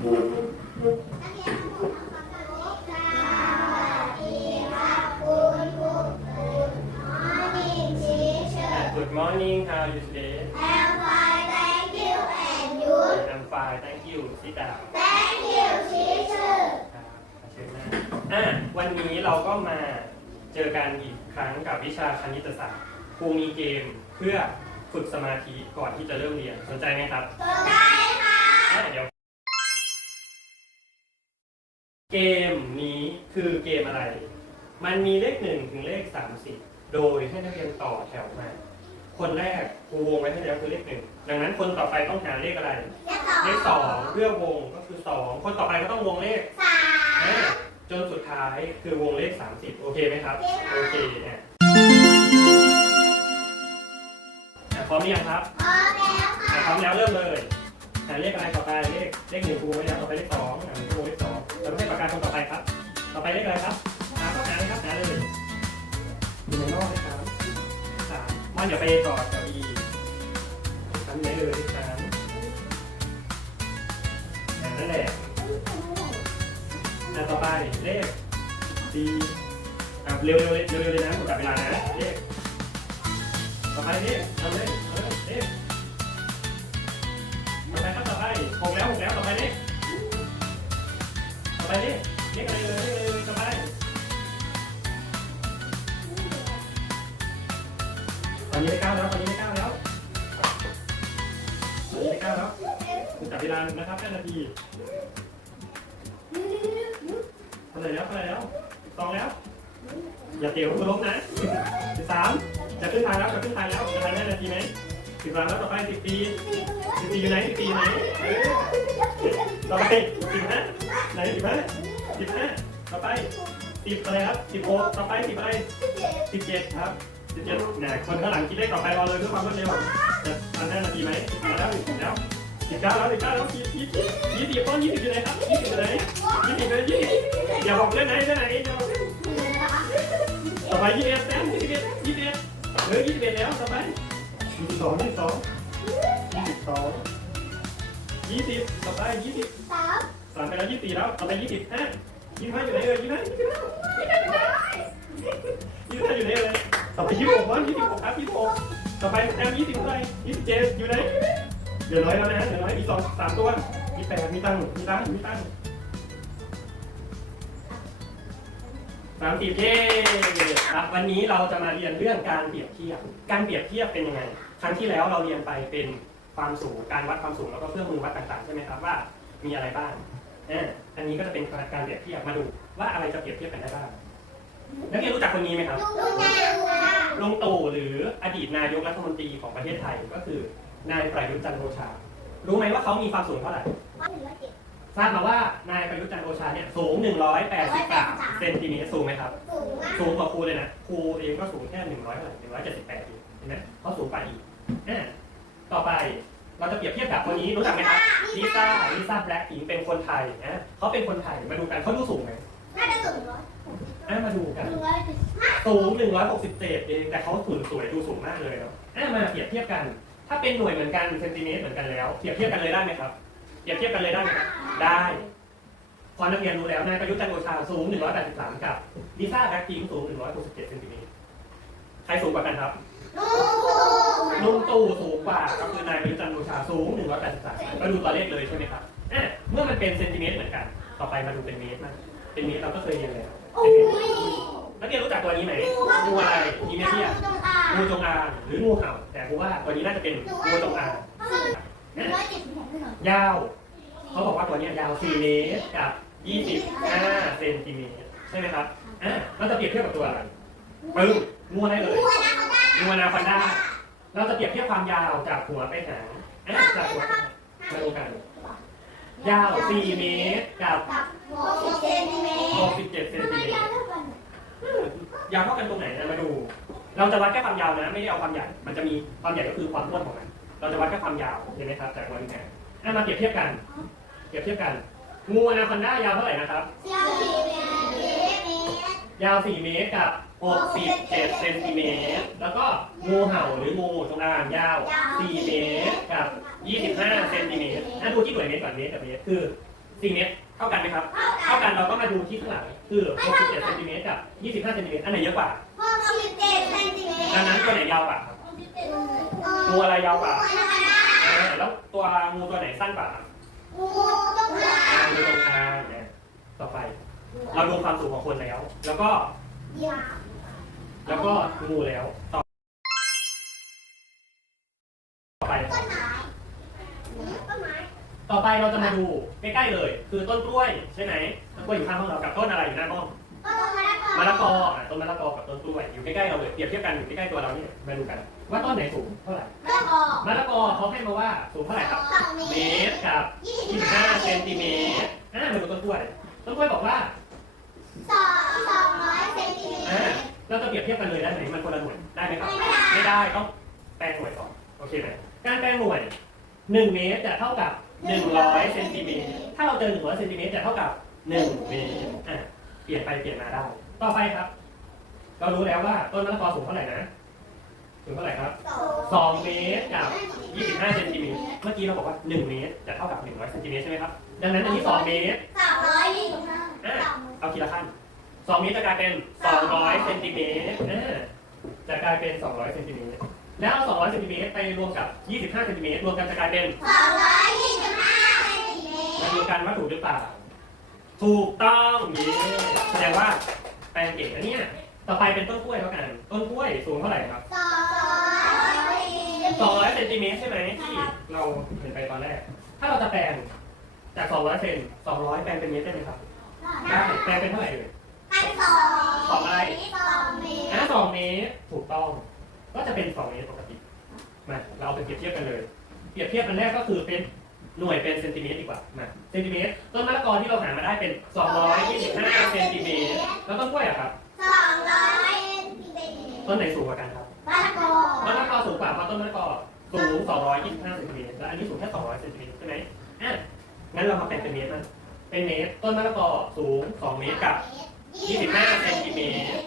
Good morning how are you today I'm fine thank you sit down ครับเชิญหน้าอะวันนี้เราก็มาเจอกันอีกครั้งกับวิชาคณิตศาสตร์ครูมีเกมเพื่อฝึกสมาธิก่อนที่จะเริ่มเรียน สนใจไหมครับอะ เดี๋ยว เกมนี้คือเกมอะไร มันมีเลขหนึ่งถึงเลขสามสิบโดยให้นักเรียนต่อแถวมา คนแรกครูวงไว้ให้แล้วคือเลขหนึ่งดังนั้นคนต่อไปต้องหาเลขอะไร เลขสองเพื่อวงก็คือสองคนต่อไปก็ต้องวงเลขอ่าจนสุดท้ายคือวงเลขสามสิบโอเคไหมครับ โอเคอะอะพร้อมหรือยังครับอะพร้อมแล้วเริ่มเลย หาเลขอะไรต่อไปเลขเลขหนึ่งครูไว้แล้วต่อไปเลขสองอะครูเลขสองแล้วให้ปากกาคนต่อไปครับ ต่อไปเลขอะไรครับหาก็หาเลยครับหาเลยอยู่ในรอบเลขสามสามมันเดี๋ยวไปต่อแถวอีทำได้เลยเลขสามอะนั่นแหละอะต่อไปเลขสี่อะเร็วเร็วเร็วเร็วเลยนะหมดกับเวลานะเลขต่อไปเลขทำเลย ต่อไปครับต่อไปหกแล้วหกแล้วต่อไปเลขต่อไปเลขเลขอะไรเลยเลขอะไรเลยต่อไปตอนนี้ได้เก้าแล้วตอนนี้ได้เก้าแล้วตอนนี้ได้เก้าแล้วจับเวลานะครับห้านาทีเท่าไหร่แล้วเท่าไหร่แล้วสองแล้ว อย่าเตี๋ยวคุณล้มนะสิบสามจะขึ้นทางแล้วจะขึ้นทางแล้วจะทันได้นาทีไหม สิบสามแล้วต่อไปสิบปีสิบปีอยู่ไหนสิบปีอยู่ไหนต่อไปสิบห้าไหนสิบห้าสิบห้าต่อไปสิบอะไรครับสิบหกต่อไปสิบอะไรสิบเจ็ดครับสิบเจ็ดเนี่ยคนข้างหลังคิดได้ต่อไปรอเลยเพื่อความรวดเร็วจะทันได้นาทีไหมสิบแล้วสิบแล้วสิบเก้าแล้วสิบเก้าแล้วยี่สิบยี่สิบต้นยี่สิบอยู่ไหนครับยี่สิบอยู่ไหนยี่สิบเลยยี่สิบอย่าบอกเล่นไหนเล่นไหนเดี๋ยวต่อไปยี่สิบเอ็ดแต้มยี่สิบเอ็ดยี่สิบเอ็ดเหลือยี่สิบเอ็ดแล้วต่อไป ยี่สิบสองยี่สิบสองยี่สิบสองยี่สิบต่อไปยี่สิบสามไปแล้วยี่สิบสี่แล้วต่อไปยี่สิบห้ายี่สิบห้าอยู่ไหนเอ่ยยี่สิบห้ายี่สิบห้ายี่สิบห้าอยู่ไหนเลยต่อไปยี่สิบหกวันยี่สิบหกครับยี่สิบหกต่อไปแต้มยี่สิบเท่าไหร่ยี่สิบเจ็ดอยู่ไหนเหลือร้อยแล้วนะเหลือร้อยมีสองสามตัวมีแปดมีตังค์มีตังค์มีตังค์สามสิบเย้ครับวันนี้เราจะมาเรียนเรื่องการเปรียบเทียบ การเปรียบเทียบเป็นยังไง ครั้งที่แล้วเราเรียนไปเป็นความสูงการวัดความสูงแล้วก็เครื่องมือวัดต่างๆใช่ไหมครับว่ามีอะไรบ้างอ่าอันนี้ก็จะเป็นการเปรียบเทียบมาดูว่าอะไรจะเปรียบเทียบกันได้บ้างนักเรียนรู้จักคนนี้ไหมครับลุงตู่หรืออดีตนายกรัฐมนตรีของประเทศไทยก็คือนายประยุทธ์จันทร์โอชา รู้ไหมว่าเขามีความสูงเท่าไหร่ทราบมาว่านายประยุทธ์จันทร์โอชาเนี่ยสูง 183เซนติเมตรสูงไหมครับ สูงกว่าครูเลยนะครูเองก็สูงแค่หนึ่งร้อยเท่าไหร่หนึ่งร้อยเจ็ดสิบแปดเห็นไหมเขาสูงกว่าอีก อะต่อไปเราจะเปรียบเทียบกับคนนี้รู้จักไหมครับลิซ่าลิซ่าแบล็คพิงเป็นคนไทยนะเขาเป็นคนไทยมาดูกันเขาดูสูงไหมอะมาดูกันสูงหนึ่งร้อยหกสิบเศษเองแต่เขาสูงสวยดูสูงมากเลยเนาะอะมาเปรียบเทียบกัน ถ้าเป็นหน่วยเหมือนกันเซนติเมตรเหมือนกันแล้วเปรียบเทียบกันเลยได้ไหมครับเปรียบเทียบกันเลยได้ไหมครับได้พอนักเรียนรู้แล้วนายประยุทธ์จันทร์โอชาสูง 183 กับลิซ่าแบล็คพิงสูง 167เซนติเมตรใครสูงกว่ากันครับ ลุงตู่สูงกว่าก็คือนายประยุทธ์จันทร์โอชาสูง 183ก็ดูตัวเลขเลยใช่ไหมครับอะเมื่อมันเป็นเซนติเมตรเหมือนกัน ต่อไปมาดูเป็นเมตรนะเป็นเมตรเราก็เคยเรียนแล้วนักเรียนรู้จักตัวนี้ไหมงูอะไรมีเมเทียงูจงอางหรืองูเห่า แต่ผมว่าตัวนี้น่าจะเป็นงูจงอางยาว เขาบอกว่าตัวเนี้ยยาว4เมตรกับ25เซนติเมตรใช่ไหมครับอะเราจะเปรียบเทียบกับตัวอะไรปึ้งงูอะไรเลย งูอนาคอนดาเราจะเปรียบเทียบความยาวจากหัวไปหางอะจากหัวไปหางมาดูกัน ยาว 4 เมตรกับ67เซนติเมตรยาวเท่ากันตรงไหนนะมาดู เราจะวัดแค่ความยาวนะ ไม่ได้เอาความใหญ่ มันจะมีความใหญ่ก็คือความอ้วนของมัน เราจะวัดแค่ความยาวเห็นไหมครับจากวันแขนอะมาเปรียบเทียบกัน เปรียบเทียบกัน งูอนาคอนดายาวเท่าไหร่นะครับยาว 4 เมตรกับ 67เซนติเมตร งูเห่าหรืองูจงอางยาว 4 เมตรกับ 25 เซนติเมตรอะดูที่หน่วยเมตรก่อนเมตรกับเมตรคือ4เมตรเท่ากันไหมครับ เท่ากันเราก็มาดูที่ข้างหลังคือ 67 เซนติเมตรกับ 25 เซนติเมตรอันไหนเยอะกว่าหกสิบเจ็ดเซนติเมตรดังนั้นตัวไหนยาวกว่าครับงูอะไรยาวกว่าอ่าแล้วตัวงูตัวไหนสั้นกว่าครับงูต้องหาอ่างูตรงกลางเนี่ยต่อไป เราดูความสูงของคนแล้ว แล้วก็ยาวแล้วก็งูแล้วต่อต่อไป ต้นไม้ต้นไม้ ต่อไปเราจะมาดูใกล้ๆเลย คือต้นกล้วยใช่ไหมต้นกล้วยอยู่ข้างห้องเรากับต้นอะไรอยู่หน้าห้องต้นมะละกอมะละกออะต้นมะละกอกับต้นกล้วยอยู่ใกล้ๆเราเลยเปรียบเทียบกันอยู่ใกล้ๆตัวเราเนี่ยมาดูกัน ว่าต้นไหนสูงเท่าไหร่มะละกอมะละกอเขาให้มาว่าสูงเท่าไหร่ครับสองเมเมตรตรกับยี่สิบ25ห้าเซนติเมตรอ่ามาดูต้นกล้วยต้นกล้วยบอกว่าสองสองร้อยเซนติเมอ่าตรเราจะเปรียบเทียบกันเลยได้ไหมมันคนละหน่วยได้ไหมครับ ไม่ได้ไม่ได้ต้องแปลงหน่วยก่อนโอเคไหมการแปลงหน่วย1เมตรจะเท่ากับ 100เซนติเมตรถ้าเราเจอ100เซนติเมตรจะเท่ากับ1เมตรอ่าเปลี่ยนไปเปลี่ยนมาได้ ต่อไปครับ เรารู้แล้วว่าต้นมะละกอสูงเท่าไหร่นะสูงเท่าไหร่ครับสอง2เมตรกับ25เซนติเมตรเมื่อกี้เราบอกว่า1เมตรจะเท่ากับ100เซนติเมตรใช่ไหมครับดังนั้นอันนี้2เมตรสามร้อยยี่สิบห้าอะเอาทีละขั้น2เมตรจะกลายเป็น200เซนติเมตรอ่าจะกลายเป็น200เซนติเมตร แล้วเอา200เซนติเมตรไปรวมกับ 25เซนติเมตรรวมกันจะกลายเป็นสองร้อยยี่สิบห้าเซนติเมตรมาดูกันว่าถูกหรือเปล่า ถูกต้องเย้แสดงว่าแปลงเก่งนะเนี่ยต่อไปเป็นต้นกล้วยแล้วกัน ต้นกล้วยสูงเท่าไหร่ครับสองร้อย200เซนติเมตรใช่ไหมที่เราเห็นไปตอนแรก ถ้าเราจะแปลงจาก 200เซน200 แปลงเป็นเมตรได้ไหมครับได้แปลงเป็นเท่าไหร่เอ่ยพันสองสองอะไรสองเมตรอะสองเมตรถูกต้อง ก็จะเป็นสองเมตรปกติมาเราเอาไปเปรียบเทียบกันเลย เปรียบเทียบกันแรกก็คือเป็นหน่วยเป็นเซนติเมตรดีกว่ามาเซนติเมตรต้นมะละกอที่เราหามาได้เป็น 225เซนติเมตรแล้วต้นกล้วยอะครับ สองร้อยเซนติเมตรต้นไหนสูงกว่ากันครับมะละกอต้นมะละกอสูงกว่าเพราะต้นมะละกอสูง 225เซนติเมตรและอันนี้สูงแค่ 200เซนติเมตรใช่ไหมอะงั้นเรามาแปลงเป็นเมตรนะเป็นเมตรต้นมะละกอสูง 2 เมตรกับ 25เซนติเมตรสองเมตร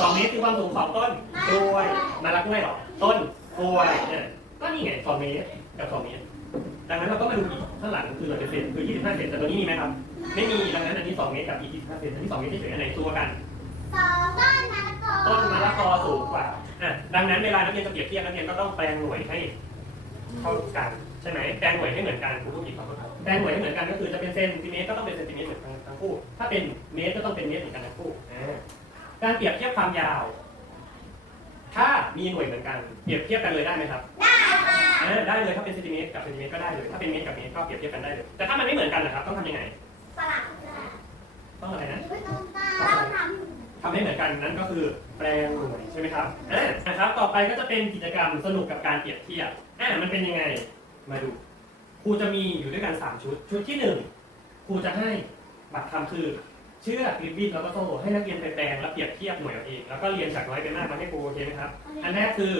สองเมตรคือความสูงของต้นกล้วยมะละกล้วยเหรอ ต้นกล้วยเนี่ยก็นี่ไงสองเมตรกับสองเมตร ดังนั้นเราก็มาดูอีกข้างหลังคือเราจะเซนคือ25เซนแต่ตัวนี้มีไหมครับ ไม่มีดังนั้นอันนี้2เมตรกับอีก25เซนอันนี้2เมตรเฉยๆอันไหนตัวกันสองต้นมะละกอต้นมะละกอสูงกว่าอะดังนั้นเวลานักเรียนจะเปรียบเทียบนักเรียนก็ต้องแปลงหน่วยให้เท่ากันใช่ไหมแปลงหน่วยให้เหมือนกันครูผู้หญิงครับแปลงหน่วยให้เหมือนกันก็คือจะเป็นเซนติเมตรก็ต้องเป็นเซนติเมตรเหมือนกันทั้งคู่ ถ้าเป็นเมตรก็ต้องเป็นเมตรเหมือนกันทั้งคู่อ่า การเปรียบเทียบความยาว ถ้ามีหน่วยเหมือนกัน เปรียบเทียบกันเลยได้ไหมครับ ได้ค่ะอ่าได้เลยถ้าเป็นเซนติเมตรกับเซนติเมตรก็ได้เลย ถ้าเป็นเมตรกับเมตรก็เปรียบเทียบกันได้เลย แต่ถ้ามันไม่เหมือนกันนะครับ ต้องทำยังไงฝรั่งค่ะต้องอะไรนะไม่ต้องตาเราททำให้เหมือนกันนั่นก็คือแปลงหน่วยใช่ไหมครับอ่านะครับ ต่อไปก็จะเป็นกิจกรรมสนุกกับการเปรียบเทียบอ่ามันเป็นยังไง มาดู ครูจะมีอยู่ด้วยกัน 3 ชุด ชุดที่ 1 ครูจะให้บัตรคำคือ เชือกริบบิ้นแล้วก็โซ่ให้นักเรียนไปแปลงแล้วเปรียบเทียบหน่วยเอาเองแล้วก็เรียนจากน้อยไปมากมาให้ครูโอเคไหมครับ อันแรกคือ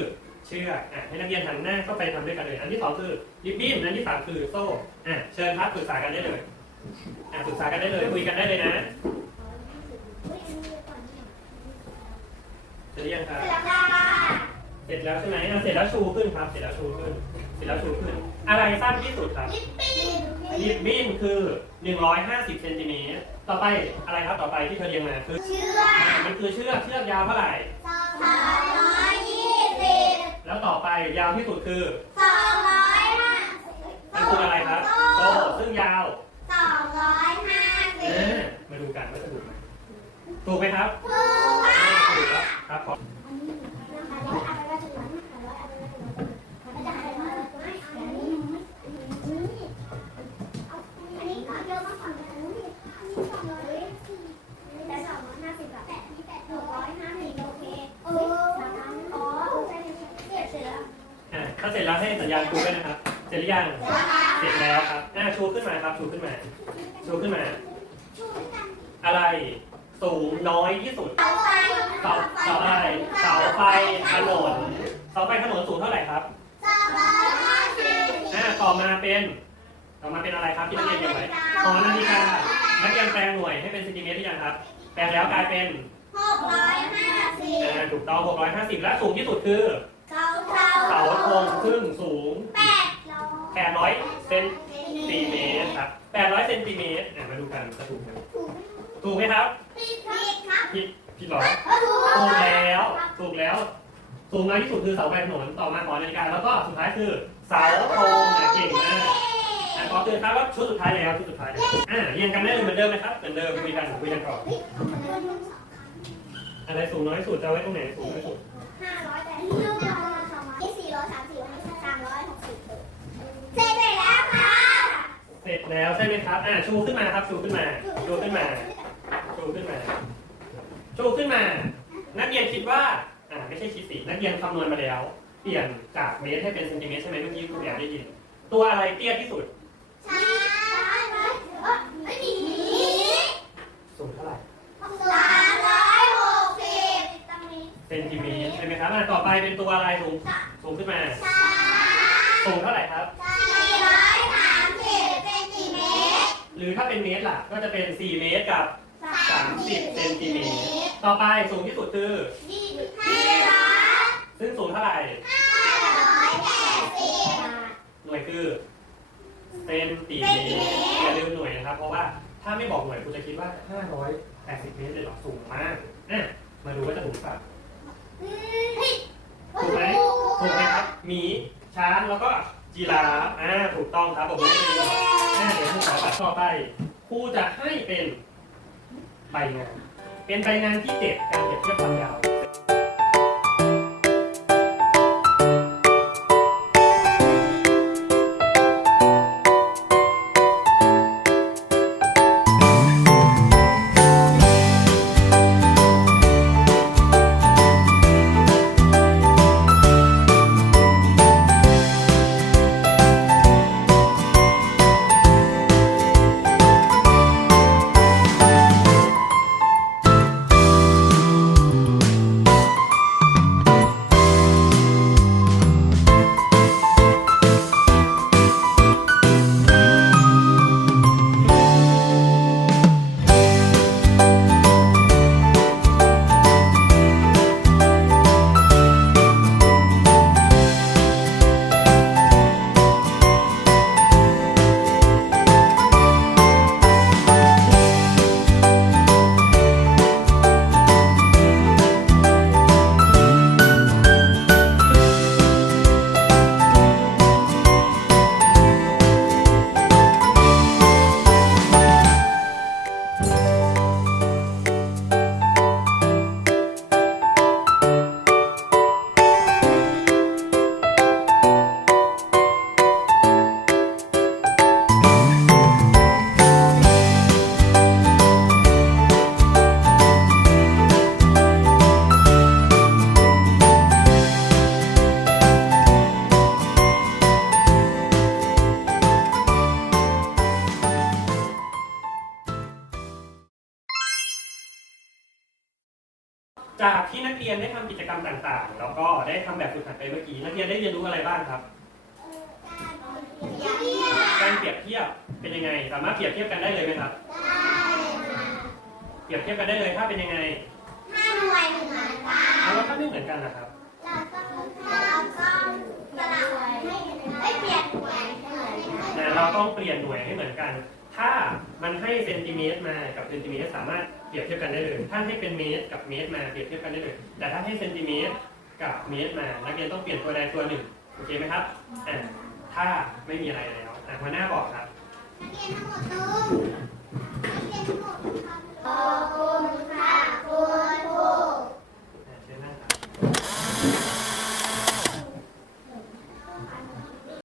เชือกอะให้นักเรียนหันหน้าเข้าไปทำด้วยกันเลย อันที่สองคือริบบิ้นอันที่สามคือโซ่อะเชิญครับปรึกษากันได้เลยอะปรึกษากันได้เลยคุยกันได้เลยนะเสร็จหรือยังครับำราคาเสร็จแล้วใช่ไหมอะเสร็จแล้วชูขึ้นครับ เสร็จแล้วชูขึ้น เสร็จแล้วชูขึ้น อะไรสั้นที่สุดครับลิปปิ้นริบบิ้นคือ 150เซนติเมตรต่อไปอะไรครับต่อไปที่เธอเรียงมาคือเชือกอะมันคือเชือกเชือกยาวเท่าไหร่สองร้อยยี่สิบแล้วต่อไปยาวที่สุดคือสองร้อยห้ามันคืออะไรครับโซ่ซึ่งยาวสองร้อยห้าสิเอบอมาดูกันว่าจะถูกไหมถูกไหมครับถูกค่ะถูกครับครับขอ อันนี้ก็เยอะมากกว่าอันนี้อันนี้สองร้อยแต่สองร้อยห้าสิบแบบนี้แต่หกร้อยห้าสิบโอเคเอออ๋อใช่ใช่เสร็จแล้ว อะ ถ้าเสร็จแล้วให้สัญญาณครูด้วยนะครับ เสร็จหรือยังเสร็จแล้วครับอะชูขึ้นมาครับ ชูขึ้นมา ชูขึ้นมา อะไร สูงน้อยที่สุด เสาไฟเสาเสาอะไร เสาไฟถนน เสาไฟถนนสูงเท่าไหร่ครับสองร้อยห้าสิบอ่าต่อมาเป็น ต่อมาเป็นอะไรครับที่นักเรียนเรียนไว้หอนาฬิกา นักเรียนแปลงหน่วยให้เป็นเซนติเมตรหรือยังครับ แปลงแล้วกลายเป็นหกร้อยห้าสิบอ่าถูกต้อง650 และสูงที่สุดคือ เสาเสาเสาธงซึ่งสูงแปดร้อย800เซนติเมตรครับ 800เซนติเมตรอะมาดูกันจะถูกไหมถูกถูกไหมครับผิดครับผิดผิดเหรอถูกถูกแล้วถูกแล้ว สูงน้อยที่สุดคือเสาไฟถนนต่อมาหอนาฬิกาแล้วก็สุดท้ายคือเสาธงอะเก่งมากอะขอเตือนครับว่าชุดสุดท้ายแล้วชุดสุดท้ายแล้วอะเรียงกันได้เลยเหมือนเดิมไหมครับเหมือนเดิมคุยกันคุยกันก่อนเฮ้ยเอามาเลยสองครั้งอะไรสูงน้อยสุดจะเอาไว้ตรงไหนสูงน้อยสุดห้าร้อยแป เสร็จไปแล้วค่ะเสร็จแล้วใช่ไหมครับ อะชูขึ้นมาครับ ชูขึ้นมา ชูขึ้นมา ชูขึ้นมา ชูขึ้นมา นักเรียนคิดว่า อ่า ไม่ใช่คิดสิ นักเรียนคำนวณมาแล้ว เปลี่ยนจากเมตรให้เป็นเซนติเมตรใช่ไหมเมื่อกี้ครูแอบได้ยิน ตัวอะไรเตี้ยที่สุดใช่ไหมเออไม่มีสูงเท่าไหร่ สามร้อยหกสิบตรงนี้เซนติเมตรใช่ไหมครับอะต่อไปเป็นตัวอะไรสูง สูงขึ้นมาสามสูงเท่าไหร่ครับ สี่ร้อยสามสิบเซนติเมตร หรือถ้าเป็นเมตรล่ะ ก็จะเป็น 4 เมตรกับ 30 เซนติเมตร ต่อไปสูงที่สุดคือ ยี่สิบห้าร้อยซึ่งสูงเท่าไหร่ห้าร้อยแปดสิบ หน่วยคือเซนติเมตรอย่าลืมหน่วยนะครับ เพราะว่าถ้าไม่บอกหน่วยคุณจะคิดว่า 580 เมตรเลยเหรอสูงมากอะมาดูว่าจะถูกเปล่าถูกไหมถูกไหมครับหมีช้างแล้วก็ จีราฟอ่าถูกต้องครับผมไม่ด้ยินอ่าเดี๋ยวครูขอปัดต่อไปครูจะให้เป็นใบงาน เป็นใบงานที่เจ็ดการเปรียบเทียบความยาว จากที่นักเรียนได้ทำกิจกรรมต่างๆ แล้วก็ได้ทำแบบฝึกหัดไปเมื่อกี้ นักเรียนได้เรียนรู้อะไรบ้างครับ การเปรียบเทียบเป็นยังไง สามารถเปรียบเทียบกันได้เลยไหมครับ เปรียบเทียบกันได้เลยถ้าเป็นยังไง ถ้าหน่วยเหมือนกันแล้วถ้าไม่เหมือนกันนะครับเราต้องเราต้องสลับให้ไม่เปลี่ยนหน่วยให้เหมือนกันนะเราต้องเปลี่ยนหน่วยให้เหมือนกันถ้า มันให้เซนติเมตรมากับเซนติเมตรสามารถเปรียบเทียบกันได้เลย ถ้าให้เป็นเมตรกับเมตรมาเปรียบเทียบกันได้เลย แต่ถ้าให้เซนติเมตรกับเมตรมานักเรียนต้องเปลี่ยนตัวใดตัวหนึ่งโอเคไหมครับถ้าไม่มีอะไรแล้วอะหัวหน้าบอกครับนักเรียนทั้งหมดทุกคนขอบคุณค่ะคุณ